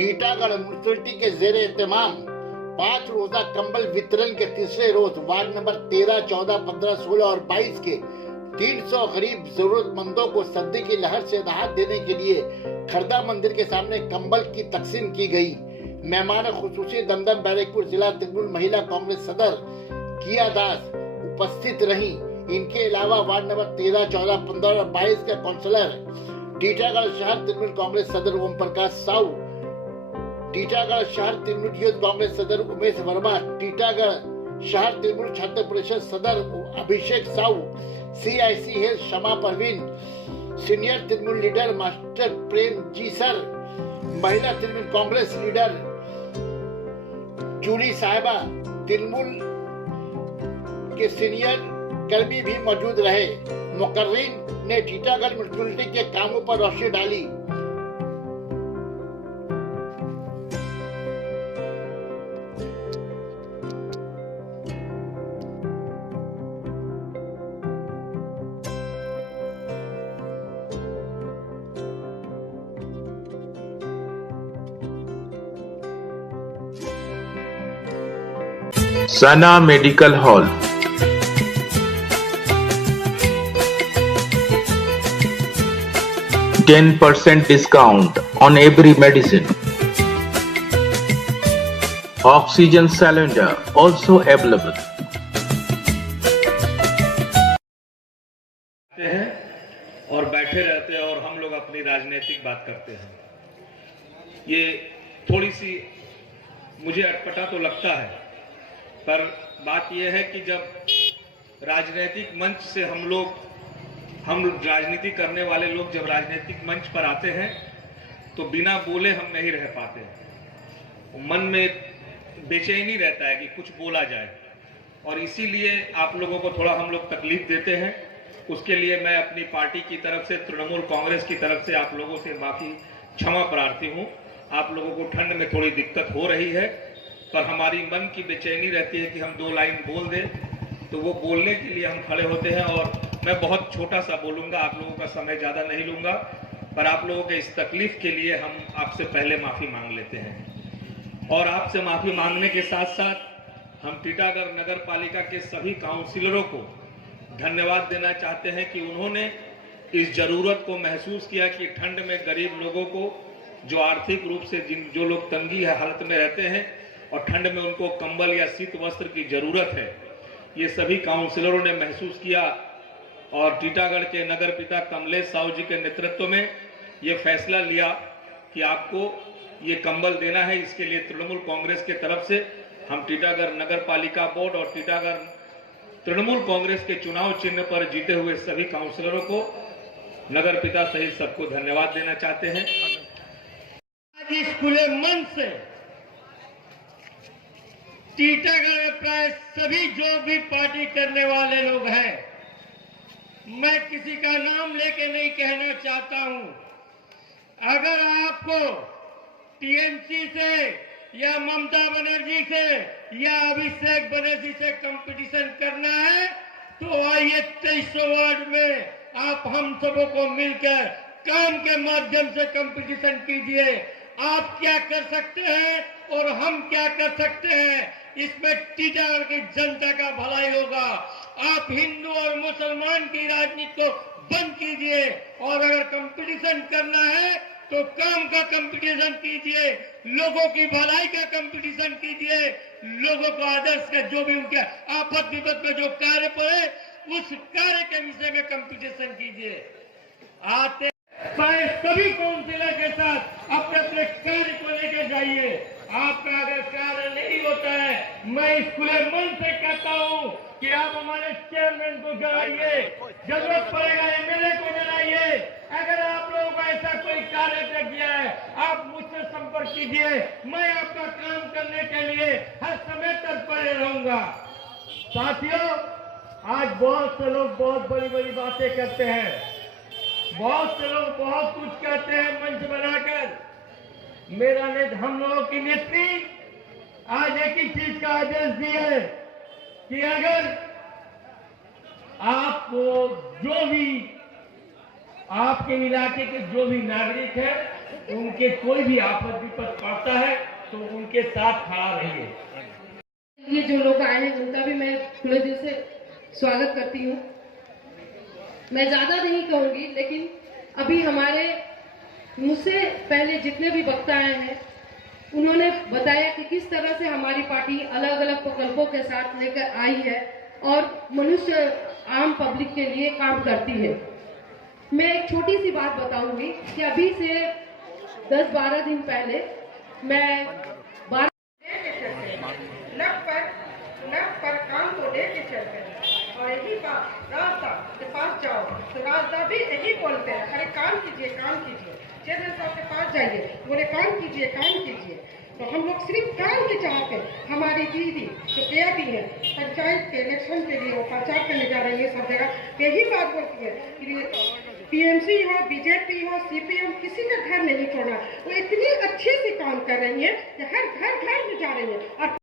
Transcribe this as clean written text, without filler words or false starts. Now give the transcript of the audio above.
Titagarh municipality के जेर एहतमाम 5 रोजा कंबल वितरण के तीसरे रोज वार्ड नंबर 13, 14, 15, 16 और 22 के 300 गरीब जरूरतमंदों को सर्दी की लहर से राहत देने के लिए खरदा मंदिर के सामने कंबल की तकसीम की गई। मेहमान खुसूसी दमदम बैरकपुर जिला तृणमूल महिला कांग्रेस सदर किया दास उपस्थित रही। इनके अलावा वार्ड नंबर 13, 14, 15 और 22 के काउंसलर टीटागढ़ शहर तृणमूल कांग्रेस सदर ओम प्रकाश साहू, टीटागढ़ शहर तृणमूल यूथ कांग्रेस सदर उमेश वर्मा, टीटागढ़ शहर तृणमूल छात्र परिषद सदर अभिषेक साहू, CIC है Shama Parveen, senior Trinamool leader master Prem ji sir, महिला तृणमूल कांग्रेस लीडर जूली साहिबा, तृणमूल के सीनियर कर्मी भी मौजूद रहे। मुकर्रीन ने टीटागढ़ म्यूनिसिपैलिटी के कामों पर रोशनी डाली। सना medical hall, %10 discount on every medicine. Oxygen cylinder also available. हैं और बैठे रहते हैं और हम लोग अपनी राजनीतिक बात करते हैं। ये थोड़ी सी मुझे अटपटा तो लगता है, पर बात यह है कि जब राजनीतिक मंच से हम राजनीति करने वाले लोग जब राजनीतिक मंच पर आते हैं तो बिना बोले हम नहीं रह पाते। मन में बेचैनी रहता है कि कुछ बोला जाए, और इसीलिए आप लोगों को थोड़ा हम लोग तकलीफ देते हैं। उसके लिए मैं अपनी पार्टी की तरफ से, तृणमूल कांग्रेस की तरफ से आप लोगों से माफी क्षमा प्रार्थी हूं। आप लोगों को ठंड में थोड़ी दिक्कत हो रही है, पर हमारी मन की बेचैनी रहती है कि हम 2 लाइन बोल दें, तो वो बोलने के लिए हम खड़े होते हैं। और मैं बहुत छोटा सा बोलूंगा, आप लोगों का समय ज्यादा नहीं लूंगा, पर आप लोगों के इस तकलीफ के लिए हम आपसे पहले माफी मांग लेते हैं। और आपसे माफी मांगने के साथ साथ हम टीटागढ़ नगर पालिका के सभी काउंसिलरों को धन्यवाद देना चाहते हैं कि उन्होंने इस जरूरत को महसूस किया कि ठंड में गरीब लोगों को, जो आर्थिक रूप से जो लोग तंगी है हालत में रहते हैं और ठंड में उनको कंबल या शीत वस्त्र की जरूरत है, ये सभी काउंसिलरों ने महसूस किया। और टीटागढ़ के नगर पिता कमलेश साहू जी के नेतृत्व में ये फैसला लिया कि आपको ये कंबल देना है। इसके लिए तृणमूल कांग्रेस के तरफ से हम टीटागढ़ नगर पालिका बोर्ड और टीटागढ़ तृणमूल कांग्रेस के चुनाव चिन्ह पर जीते हुए सभी काउंसिलरों को, नगर पिता सहित सबको धन्यवाद देना चाहते हैं। आज इस खुले मन से टीटागढ़ में प्राय सभी जो भी पार्टी करने वाले लोग हैं, मैं किसी का नाम लेके नहीं कहना चाहता हूं, अगर आपको TMC से या ममता बनर्जी से या अभिषेक बनर्जी से कंपटीशन करना है तो आइए 2300 वार्ड में आप हम सबों को मिलकर काम के माध्यम से कंपटीशन कीजिए। आप क्या कर सकते हैं और हम क्या कर सकते हैं, इसमें टीटागढ़ की जनता का भलाई होगा। आप हिंदू और मुसलमान की राजनीति को बंद कीजिए, और अगर कंपटीशन करना है तो काम का कंपटीशन कीजिए, लोगों की भलाई का कंपटीशन कीजिए, लोगों को आदर्श का जो भी उनके आफत विपत में जो कार्य पड़े उस कार्य के विषय में कंपटीशन कीजिए। आते सभी काउंसिलर के साथ अपने अपने कार्य को लेकर जाइए। आपका अगर कार्य नहीं होता है, मैं इस खुले मन से कहता हूं कि आप हमारे चेयरमैन को जलाइए, जरूरत पड़ेगा MLA को जलाइए। अगर आप लोगों को ऐसा कोई कार्य तय किया है, आप मुझसे संपर्क कीजिए, मैं आपका काम करने के लिए हर समय तत्पर रहूंगा। साथियों, आज बहुत से लोग बहुत बड़ी बड़ी बातें करते हैं, बहुत से लोग बहुत कुछ कहते हैं मंच बनाकर। मेरा हम लोगों की नेत्री आज एक ही चीज का आदेश दिए है कि अगर आपको जो भी आपके इलाके के जो भी नागरिक है उनके कोई भी आफत विपत पड़ता है तो उनके साथ खड़ा रहिए। ये जो लोग आए हैं उनका भी मैं खुले दिल से स्वागत करती हूँ। मैं ज्यादा नहीं कहूंगी, लेकिन अभी हमारे मुझसे पहले जितने भी वक्ता आए हैं उन्होंने बताया कि किस तरह से हमारी पार्टी अलग अलग प्रकल्पों के साथ लेकर आई है और मनुष्य आम पब्लिक के लिए काम करती है। मैं एक छोटी सी बात बताऊंगी कि अभी से 10-12 दिन पहले मैं लग पर काम को लेके चलते हैं और यही बात रास्ता के पास जाओ तो रास्ता भी यही बोलते हैं, अरे काम कीजिए काम कीजिए। चेयरमैन साहब के पास जाइए, बोले काम कीजिए काम कीजिए। तो हम लोग सिर्फ काम के चाहते हैं। हमारी दीदी जो प्रिया दी है पंचायत के इलेक्शन के लिए वो प्रचार करने जा रही है, सब जगह यही बात बोलती है कि पीएमसी हो, बीजेपी हो, सीपीएम, किसी का घर नहीं छोड़ना। वो इतनी अच्छे से काम कर रही है कि हर घर में जा रही है और